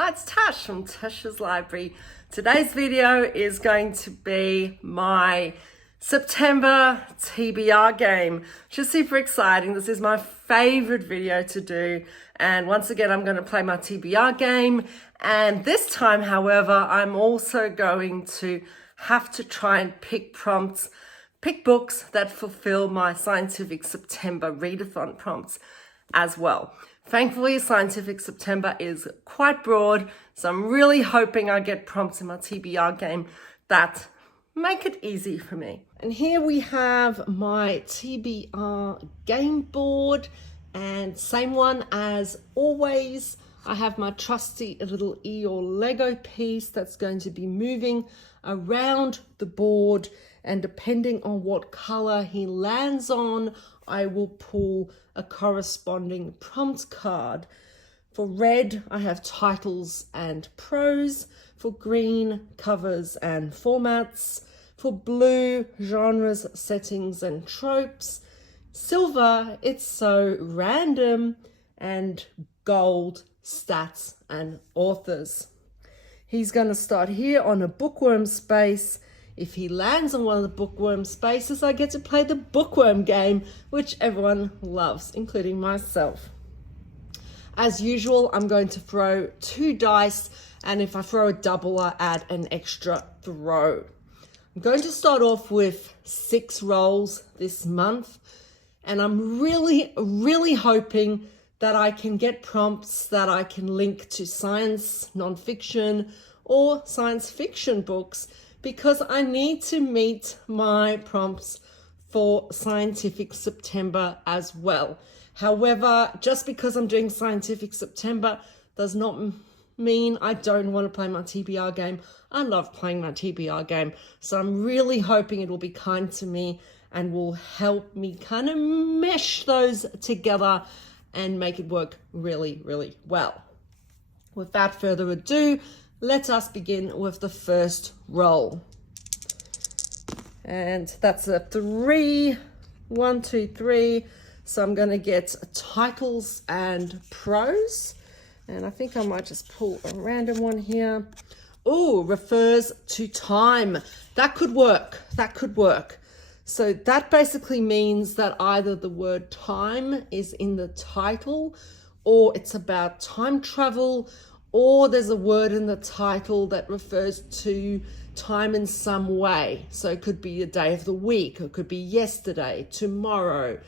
Hi, it's Tash from Tash's Library. Today's video is going to be my September TBR game, which is super exciting. This is my favorite video to do. And once again, I'm going to play my TBR game. And this time, however, I'm also going to have to try and pick books that fulfill my Scientific September readathon prompts as well. Thankfully, Scientific September is quite broad, so I'm really hoping I get prompts in my TBR game that make it easy for me. And here we have my TBR game board, and same one as always. I have my trusty little Eeyore Lego piece that's going to be moving around the board, and depending on what color he lands on, I will pull a corresponding prompt card. For red, I have titles and prose. For green, covers and formats. For blue, genres, settings and tropes. Silver, it's so random. And gold, stats and authors. He's going to start here on a bookworm space. If he lands on one of the bookworm spaces, I get to play the bookworm game, which everyone loves, including myself. As usual, I'm going to throw 2 dice, and if I throw a double, I add an extra throw. I'm going to start off with 6 rolls this month, and I'm really hoping that I can get prompts that I can link to science, nonfiction, or science fiction books, because I need to meet my prompts for Scientific September as well. However, just because I'm doing Scientific September does not mean I don't want to play my TBR game. I love playing my TBR game, so I'm really hoping it will be kind to me and will help me kind of mesh those together and make it work really well. Without further ado, let us begin with the first roll. And that's a 3. 1, 2, 3. So I'm going to get titles and prose. And I think I might just pull a random one here. Oh, refers to time. That could work. So that basically means that either the word time is in the title, or it's about time travel, or there's a word in the title that refers to time in some way. So it could be a day of the week, or it could be yesterday, tomorrow,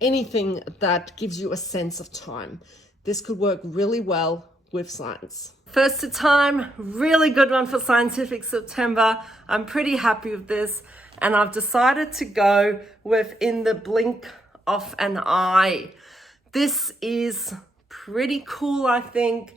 anything that gives you a sense of time. This could work really well with science. First to time, really good one for Scientific September. I'm pretty happy with this, and I've decided to go with In the Blink of an Eye. This is pretty cool, I think.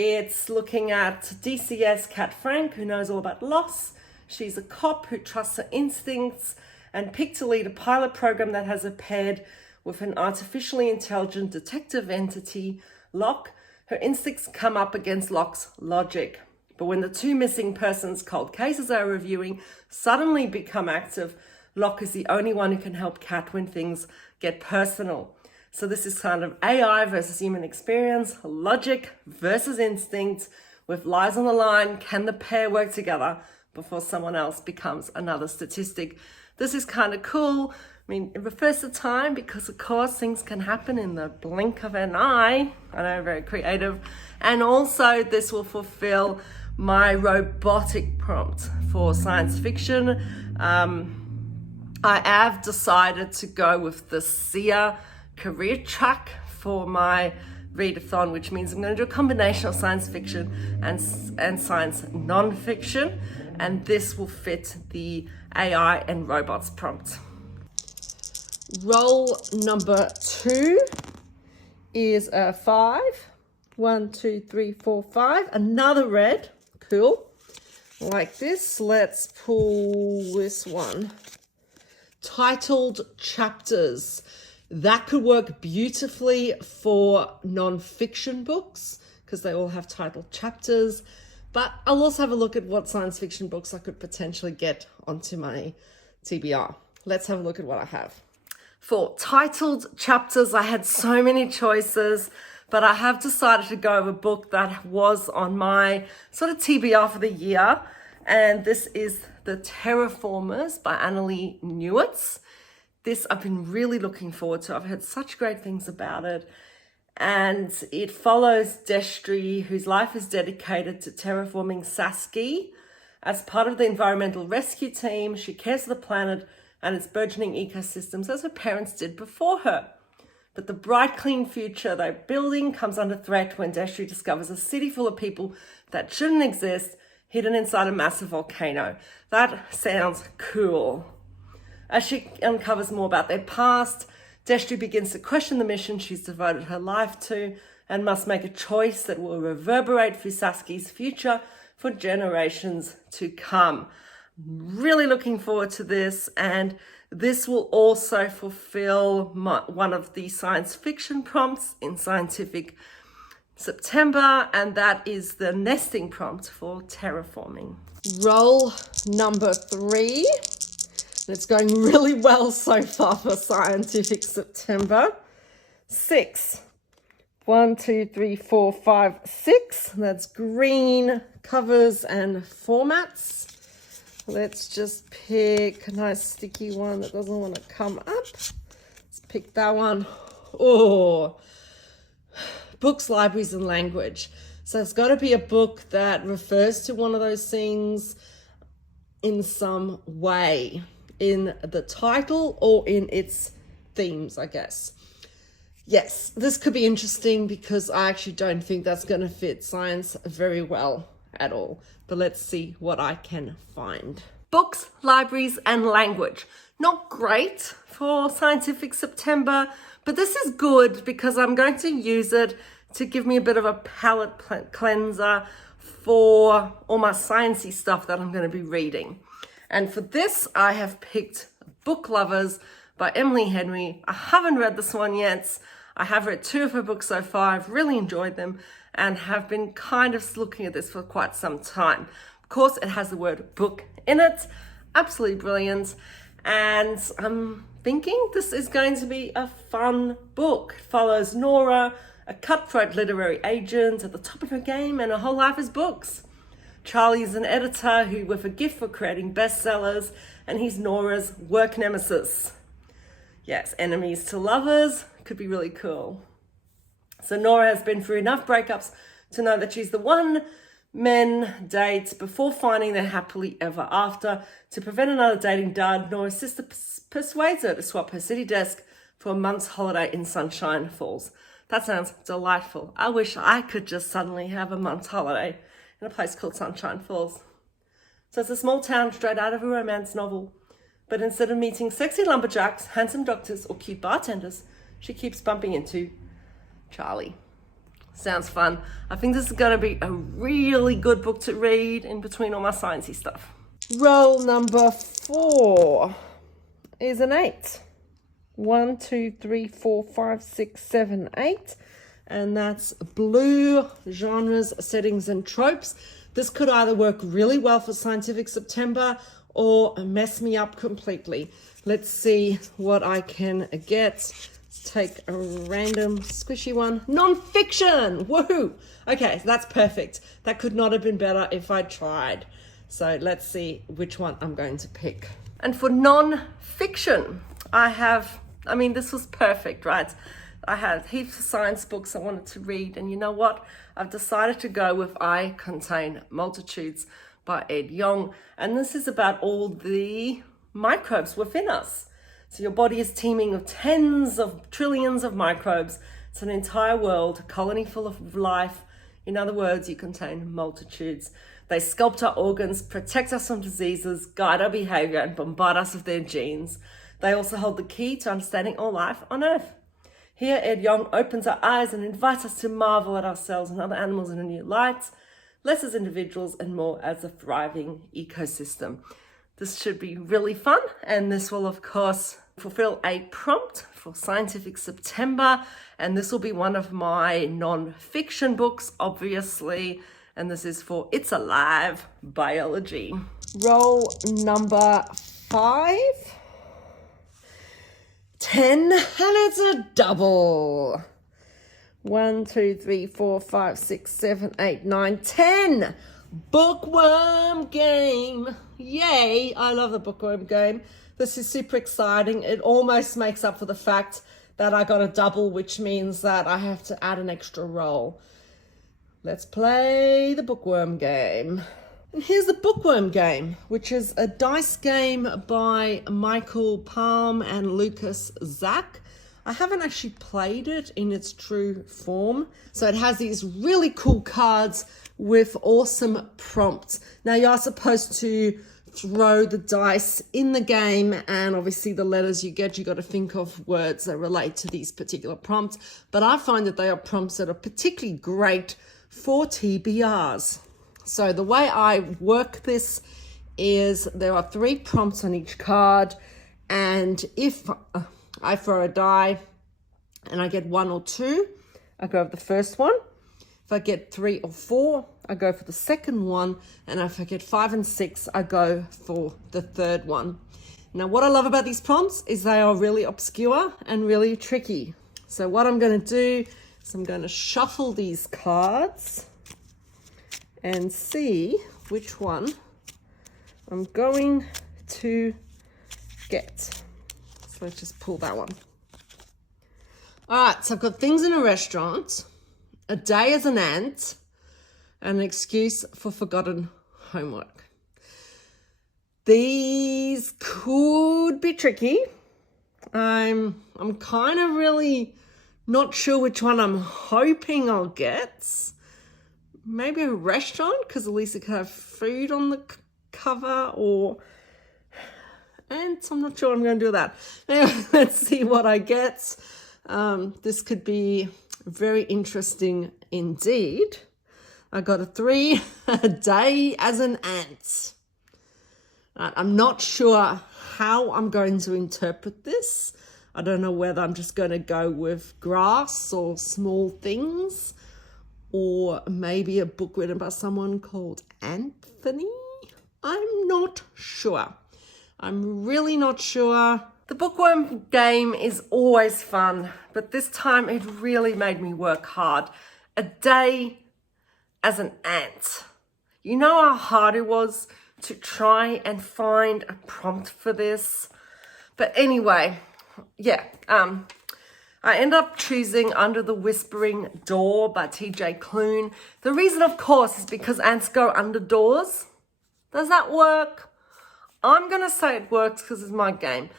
It's looking at DCS Kat Frank, who knows all about loss. She's a cop who trusts her instincts and picked to lead a pilot program that has her paired with an artificially intelligent detective entity, Locke. Her instincts come up against Locke's logic. But when the 2 missing persons cold cases are reviewing suddenly become active, Locke is the only one who can help Kat when things get personal. So this is kind of AI versus human experience, logic versus instinct, with lives on the line. Can the pair work together before someone else becomes another statistic? This is kind of cool. I mean, it refers to time because, of course, things can happen in the blink of an eye. I know, very creative. And also, this will fulfill my robotic prompt for science fiction. I have decided to go with the SEER career track for my readathon, which means I'm going to do a combination of science fiction and science non-fiction, and this will fit the AI and robots prompt. Roll number 2 is a 5. 1, 2, 3, 4, 5. Another red. Cool. Like this. Let's pull this one. Titled chapters. That could work beautifully for non-fiction books because they all have titled chapters. But I'll also have a look at what science fiction books I could potentially get onto my TBR. Let's have a look at what I have. For titled chapters, I had so many choices. but I have decided to go with a book that was on my sort of TBR for the year. And this is The Terraformers by Annalee Newitz. This I've been really looking forward to. I've heard such great things about it. And it follows Destry, whose life is dedicated to terraforming Saskia. As part of the environmental rescue team, she cares for the planet and its burgeoning ecosystems as her parents did before her. But the bright, clean future they're building comes under threat when Destry discovers a city full of people that shouldn't exist, hidden inside a massive volcano. That sounds cool. As she uncovers more about their past, Destry begins to question the mission she's devoted her life to and must make a choice that will reverberate through Saskia's future for generations to come. Really looking forward to this, and this will also fulfill one of the science fiction prompts in Scientific September, and that is the nesting prompt for terraforming. Roll number 3. It's going really well so far for Scientific September. 6. 1, 2, 3, 4, 5, 6. That's green covers and formats. Let's just pick a nice sticky one that doesn't want to come up. Let's pick that one. Oh, books, libraries, and language. So it's got to be a book that refers to one of those things in some way, in the title or in its themes, I guess. Yes, this could be interesting because I actually don't think that's going to fit science very well at all. But let's see what I can find. Books, libraries, and language. Not great for Scientific September, but this is good because I'm going to use it to give me a bit of a palate cleanser for all my sciencey stuff that I'm going to be reading. And for this, I have picked Book Lovers by Emily Henry. I haven't read this one yet. I have read 2 of her books so far. I've really enjoyed them and have been kind of looking at this for quite some time. Of course, it has the word book in it. Absolutely brilliant. And I'm thinking this is going to be a fun book. It follows Nora, a cutthroat literary agent at the top of her game, and her whole life is books. Charlie is an editor who with a gift for creating bestsellers, and he's Nora's work nemesis. Yes, enemies to lovers could be really cool. So Nora has been through enough breakups to know that she's the one men date before finding their happily ever after. To prevent another dating dud, Nora's sister persuades her to swap her city desk for a month's holiday in Sunshine Falls. That sounds delightful. I wish I could just suddenly have a month's holiday in a place called Sunshine Falls. So it's a small town straight out of a romance novel. But instead of meeting sexy lumberjacks, handsome doctors, or cute bartenders, she keeps bumping into Charlie. Sounds fun. I think this is going to be a really good book to read in between all my sciencey stuff. Roll number 4 is an 8. 1, 2, 3, 4, 5, 6, 7, 8. And that's blue genres, settings, and tropes. This could either work really well for Scientific September or mess me up completely. Let's see what I can get. Let's take a random squishy one. Non-fiction! Woohoo! Okay, so that's perfect. That could not have been better if I tried. So let's see which one I'm going to pick. And for non-fiction, this was perfect, right? I had heaps of science books I wanted to read, and you know what? I've decided to go with I Contain Multitudes by Ed Yong, and this is about all the microbes within us. So your body is teeming of tens of trillions of microbes. It's an entire world, a colony full of life. In other words, you contain multitudes. They sculpt our organs, protect us from diseases, guide our behavior, and bombard us with their genes. They also hold the key to understanding all life on Earth. Here, Ed Yong opens our eyes and invites us to marvel at ourselves and other animals in a new light, less as individuals and more as a thriving ecosystem. This should be really fun, and this will, of course, fulfill a prompt for Scientific September, and this will be one of my non-fiction books, obviously, and this is for It's Alive Biology. Roll number 5. 10, and it's a double. 1, 2, 3, 4, 5, 6, 7, 8, 9, 10. Bookworm game. Yay, I love the bookworm game. This is super exciting. It almost makes up for the fact that I got a double, which means that I have to add an extra roll. Let's play the bookworm game. And here's the bookworm game, which is a dice game by Michael Palm and Lucas Zach. I haven't actually played it in its true form. So it has these really cool cards with awesome prompts. Now you are supposed to throw the dice in the game, and obviously the letters you get, you got to think of words that relate to these particular prompts. But I find that they are prompts that are particularly great for TBRs. So the way I work this is there are 3 prompts on each card, and if I throw a die and I get 1 or 2, I go for the first one. If I get 3 or 4, I go for the second one. And if I get 5 and 6, I go for the third one. Now, what I love about these prompts is they are really obscure and really tricky. So what I'm going to do is I'm going to shuffle these cards and see which one I'm going to get. So let's just pull that one. All right, so I've got things in a restaurant, a day as an ant, and an excuse for forgotten homework. These could be tricky. I'm kind of really not sure which one I'm hoping I'll get. Maybe a restaurant, because at least it could have food on the cover, and I'm not sure I'm going to do that. Anyway, let's see what I get. This could be very interesting indeed. I got a 3, a day as an ant. I'm not sure how I'm going to interpret this. I don't know whether I'm just going to go with grass or small things, or maybe a book written by someone called Anthony. I'm not sure. I'm really not sure. The bookworm game is always fun, but this time it really made me work hard. A day as an ant. You know how hard it was to try and find a prompt for this? But anyway, yeah, I end up choosing Under the Whispering Door by TJ Klune. The reason, of course, is because ants go under doors. Does that work? I'm going to say it works because it's my game.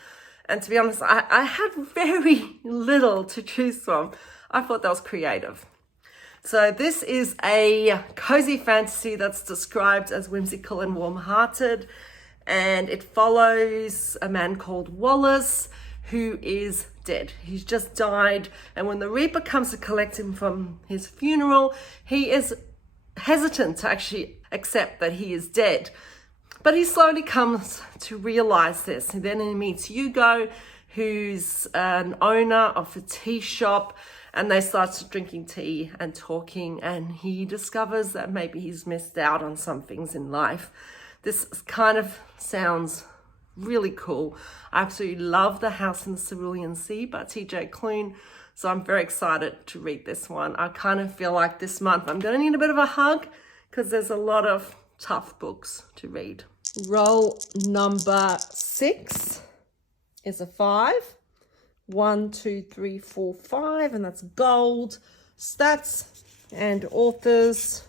And to be honest, I had very little to choose from. I thought that was creative. So this is a cozy fantasy that's described as whimsical and warm-hearted. And it follows a man called Wallace, who is dead. He's just died. And when the Reaper comes to collect him from his funeral, he is hesitant to actually accept that he is dead. But he slowly comes to realize this. And then he meets Hugo, who's an owner of a tea shop, and they start drinking tea and talking, and he discovers that maybe he's missed out on some things in life. This kind of sounds really cool. I absolutely love The House in the Cerulean Sea by TJ Klune, so I'm very excited to read this one. I kind of feel like this month I'm going to need a bit of a hug because there's a lot of tough books to read. Roll number 6 is a 5. 1, 2, 3, 4, 5, and that's gold. Stats and authors.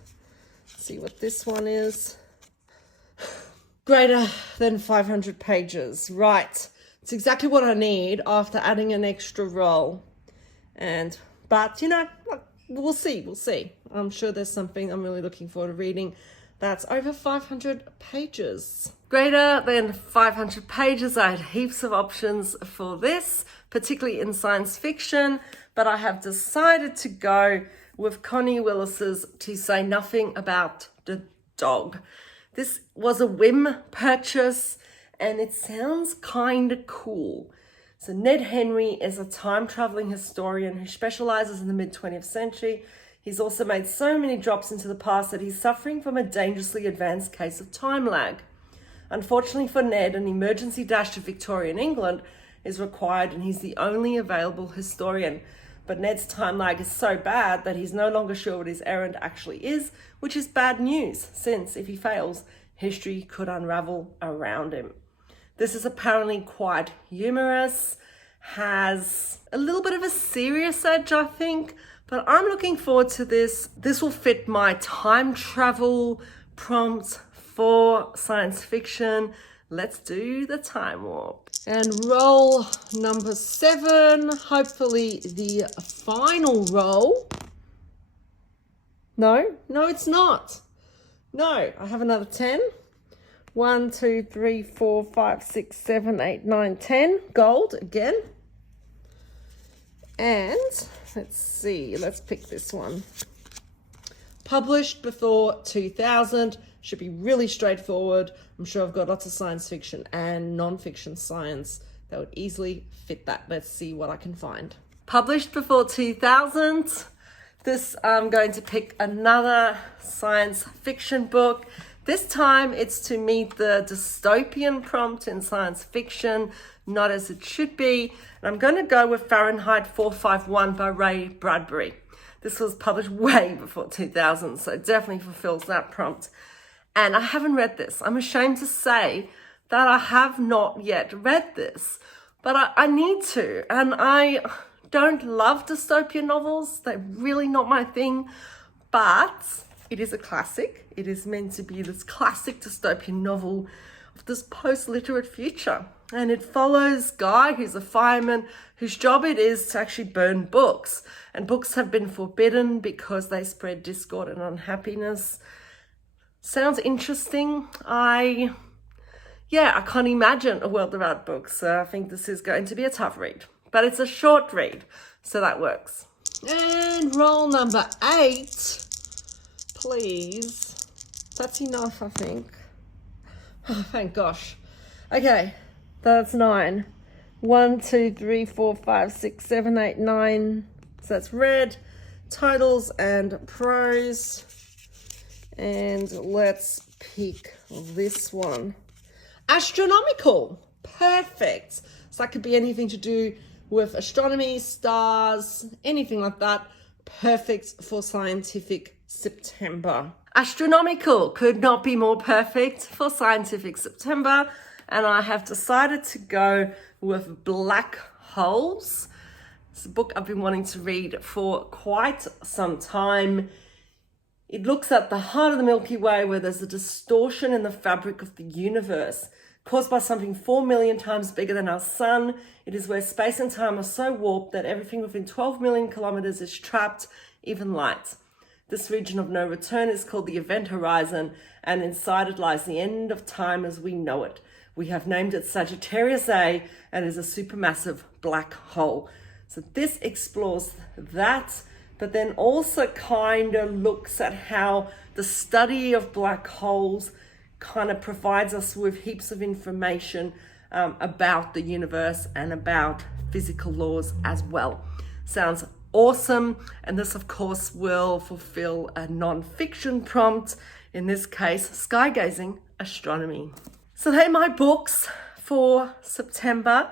Let's see what this one is. Greater than 500 pages. Right. It's exactly what I need after adding an extra roll. But, you know, we'll see. We'll see. I'm sure there's something I'm really looking forward to reading that's over 500 pages. Greater than 500 pages. I had heaps of options for this, particularly in science fiction, but I have decided to go with Connie Willis's To Say Nothing About the Dog. This was a whim purchase, and it sounds kind of cool. So Ned Henry is a time-traveling historian who specializes in the mid-20th century. He's also made so many drops into the past that he's suffering from a dangerously advanced case of time lag. Unfortunately for Ned, an emergency dash to Victorian England is required, and he's the only available historian. but Ned's time lag is so bad that he's no longer sure what his errand actually is, which is bad news, since if he fails, history could unravel around him. This is apparently quite humorous, has a little bit of a serious edge, I think, but I'm looking forward to this. This will fit my time travel prompts for science fiction. Let's do the time warp. And roll number 7, hopefully the final roll. No, it's not. No, I have another 10. 1, 2, 3, 4, 5, 6, 7, 8, 9, 10. Gold again. And let's see, let's pick this one. Published before 2000. Should be really straightforward. I'm sure I've got lots of science fiction and non-fiction science that would easily fit that. Let's see what I can find. Published before 2000. This, I'm going to pick another science fiction book. This time it's to meet the dystopian prompt in science fiction, Not As It Should Be. And I'm going to go with Fahrenheit 451 by Ray Bradbury. This was published way before 2000, so it definitely fulfills that prompt. And I haven't read this. I'm ashamed to say that I have not yet read this, but I need to. And I don't love dystopian novels. They're really not my thing, but it is a classic. It is meant to be this classic dystopian novel of this post-literate future. And it follows Guy, who's a fireman, whose job it is to actually burn books. And books have been forbidden because they spread discord and unhappiness. Sounds interesting. I can't imagine a world without books. So I think this is going to be a tough read. But it's a short read, so that works. And roll number 8. Please. That's enough, I think. Oh, thank gosh. Okay, that's 9. 1, 2, 3, 4, 5, 6, 7, 8, 9. So that's red, titles and prose. And let's pick this one. Astronomical. Perfect. So that could be anything to do with astronomy, stars, anything like that. Perfect for Scientific September. Astronomical could not be more perfect for Scientific September. And I have decided to go with Black Holes. It's a book I've been wanting to read for quite some time. It looks at the heart of the Milky Way, where there's a distortion in the fabric of the universe caused by something 4 million times bigger than our sun. It is where space and time are so warped that everything within 12 million kilometers is trapped, even light. This region of no return is called the event horizon, and inside it lies the end of time as we know it. We have named it Sagittarius A, and is a supermassive black hole. So this explores that, but then also kind of looks at how the study of black holes kind of provides us with heaps of information about the universe and about physical laws as well. Sounds awesome. And this, of course, will fulfill a non-fiction prompt, in this case, skygazing astronomy. So they're my books for September.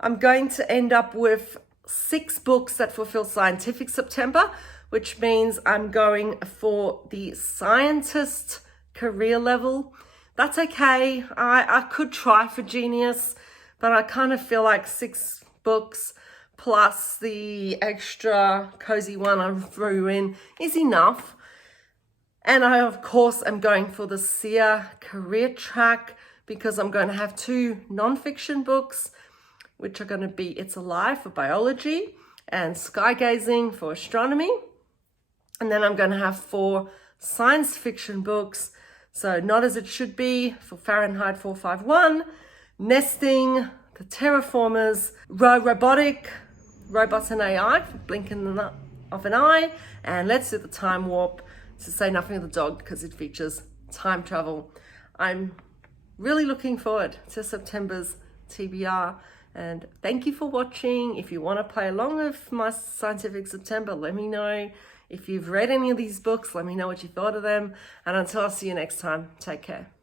I'm going to end up with 6 books that fulfill Scientific September, which means I'm going for the scientist career level. That's okay. I could try for genius, but I kind of feel like 6 books plus the extra cozy one I threw in is enough. And I, of course, am going for the SEER career track because I'm going to have 2 non-fiction books, which are going to be It's Alive for biology and Skygazing for astronomy. And then I'm going to have 4 science fiction books. So Not As It Should Be for Fahrenheit 451, Nesting, The Terraformers, Robotic, Robots and AI for Blinking of an Eye, and Let's Do the Time Warp, to say nothing of the dog because it features time travel. I'm really looking forward to September's TBR, and thank you for watching. If you want to play along with my Scientific September, let me know. If you've read any of these books, let me know what you thought of them. And until I see you next time, take care.